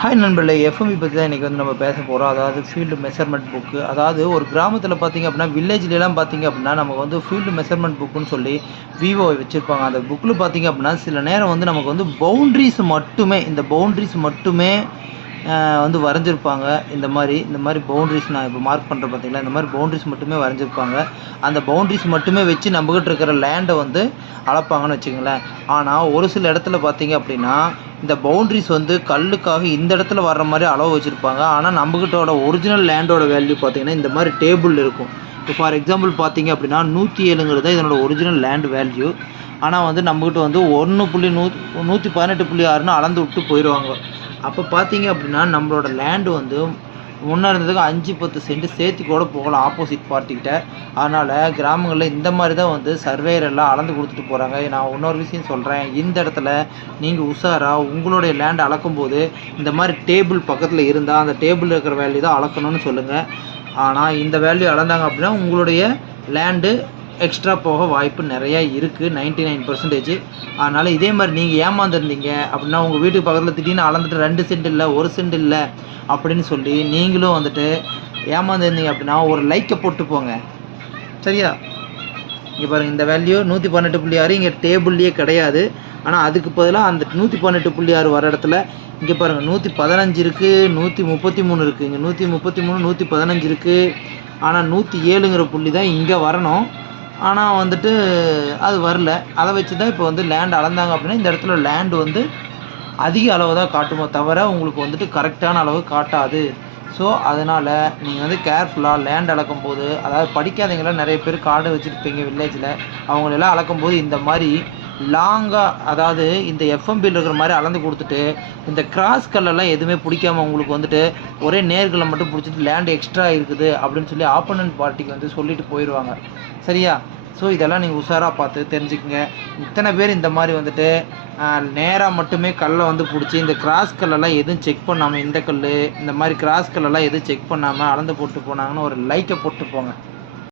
Hi நண்பர்களே, FMB பற்றி தான் இன்றைக்கி வந்து நம்ம பேச போகிறோம். அதாவது ஃபீல்டு மெஷர்மெண்ட் புக்கு. அதாவது ஒரு கிராமத்தில் பார்த்திங்க அப்படின்னா, வில்லேஜ்லலாம் பார்த்திங்க அப்படின்னா, நமக்கு வந்து ஃபீல்டு மெஷர்மெண்ட் புக்குன்னு சொல்லி விவோ வச்சுருப்பாங்க. அந்த புக்கில் பார்த்திங்க அப்படின்னா, சில நேரம் வந்து நமக்கு வந்து பவுண்ட்ரிஸ் மட்டுமே வந்து வரைஞ்சிருப்பாங்க. இந்த மாதிரி பவுண்ட்ரிஸ் நான் இப்போ மார்க் பண்ணுறேன் பார்த்தீங்களா, இந்த மாதிரி பவுண்ட்ரிஸ் மட்டுமே வரைஞ்சிருப்பாங்க. அந்த பவுண்ட்ரிஸ் மட்டுமே வச்சு நம்மகிட்ட இருக்கிற லேண்டை வந்து அளப்பாங்கன்னு வச்சுக்கங்களேன். ஆனால் ஒரு சில இடத்துல பார்த்தீங்க அப்படின்னா, இந்த பவுண்ட்ரிஸ் வந்து கல்லுக்காக இந்த இடத்துல வர்ற மாதிரி அளவு வச்சுருப்பாங்க. ஆனால் நம்மகிட்டோட ஒரிஜினல் லேண்டோட வேல்யூ பார்த்தீங்கன்னா இந்த மாதிரி டேபிள் இருக்கும். இப்போ ஃபார் எக்ஸாம்பிள் பார்த்தீங்க அப்படின்னா 107ங்கிறது தான் இதனோட ஒரிஜினல் லேண்ட் வேல்யூ. ஆனால் வந்து நம்மகிட்ட வந்து 118.6ன்னு அளந்து விட்டு போயிடுவாங்க. அப்போ பார்த்தீங்க அப்படின்னா நம்மளோட லேண்டு வந்து முன்னே இருந்ததுக்கு 5-10 சென்ட் சேர்த்து கூட போகலாம் ஆப்போசிட் பார்ட்டிக்கிட்ட. அதனால் கிராமங்களில் இந்த மாதிரி தான் வந்து சர்வேயர் எல்லாம் அளந்து கொடுத்துட்டு போகிறாங்க. நான் இன்னொரு விஷயம் சொல்கிறேன், இந்த இடத்துல நீங்கள் உஷாராக உங்களுடைய லேண்ட் அளக்கும்போது இந்த மாதிரி டேபிள் பக்கத்தில் இருந்தால் அந்த டேபிளில் இருக்கிற வேல்யூ தான் அளக்கணும்னு சொல்லுங்கள். ஆனால் இந்த வேல்யூ அளந்தாங்க அப்படின்னா உங்களுடைய லேண்டு எக்ஸ்ட்ரா போக வாய்ப்பு நிறையா இருக்குது, 99%. அதனால் இதே மாதிரி நீங்கள் ஏமாந்துருந்தீங்க அப்படின்னா உங்கள் வீட்டுக்கு பக்கத்தில் திடீர்னு அளந்துட்டு 2 சென்ட் இல்லை 1 சென்ட் இல்லை அப்படின்னு சொல்லி நீங்களும் வந்துட்டு ஏமாந்துருந்தீங்க அப்படின்னா ஒரு லைக்கை போட்டு போங்க, சரியா? இங்கே பாருங்கள், இந்த வேல்யூ 118.6 இங்கே டேபிள்லேயே கிடையாது. ஆனால் அதுக்கு பதிலாக அந்த 118.6 வர இடத்துல இங்கே பாருங்கள் 115 இருக்குது, 133 இருக்குது, இங்கே 133 115 இருக்குது. ஆனால் 107ங்கிற புள்ளி தான் இங்கே வரணும். ஆனால் வந்துட்டு அது வரல. அதை வச்சு தான் இப்போ வந்து லேண்ட் அளந்தாங்க அப்படின்னா இந்த இடத்துல லேண்டு வந்து அதிக அளவு தான் காட்டுமோ தவிர உங்களுக்கு வந்துட்டு கரெக்டான அளவு காட்டாது. ஸோ அதனால் நீங்கள் வந்து கேர்ஃபுல்லாக லேண்ட் அளக்கும்போது, அதாவது படிக்காதவங்களாம் நிறைய பேர் கார்டு வச்சுருப்பீங்க வில்லேஜில், அவங்களெல்லாம் அளக்கும்போது இந்த மாதிரி லாங்காக, அதாவது இந்த எஃப்எம்பியில் இருக்கிற மாதிரி அளந்து கொடுத்துட்டு இந்த கிராஸ் கல்லெல்லாம் எதுவுமே பிடிக்காமல் உங்களுக்கு வந்துட்டு ஒரே நேர்களை மட்டும் பிடிச்சிட்டு லேண்டு எக்ஸ்ட்ரா இருக்குது அப்படின்னு சொல்லி ஆப்போனன்ட் பார்ட்டிக்கு வந்து சொல்லிட்டு போயிடுவாங்க, சரியா? ஸோ இதெல்லாம் நீங்கள் உஷாராக பார்த்து தெரிஞ்சுக்கங்க. இத்தனை பேர் இந்த மாதிரி வந்துட்டு நேராக மட்டுமே கல்லை வந்து பிடிச்சி இந்த கிராஸ் கல்லெல்லாம் எதுவும் செக் பண்ணாமல், இந்த கல் இந்த மாதிரி கிராஸ் கல்லெல்லாம் எதுவும் செக் பண்ணாமல் அளந்து போட்டு போனாங்கன்னு ஒரு லைக்கை போட்டு போங்க.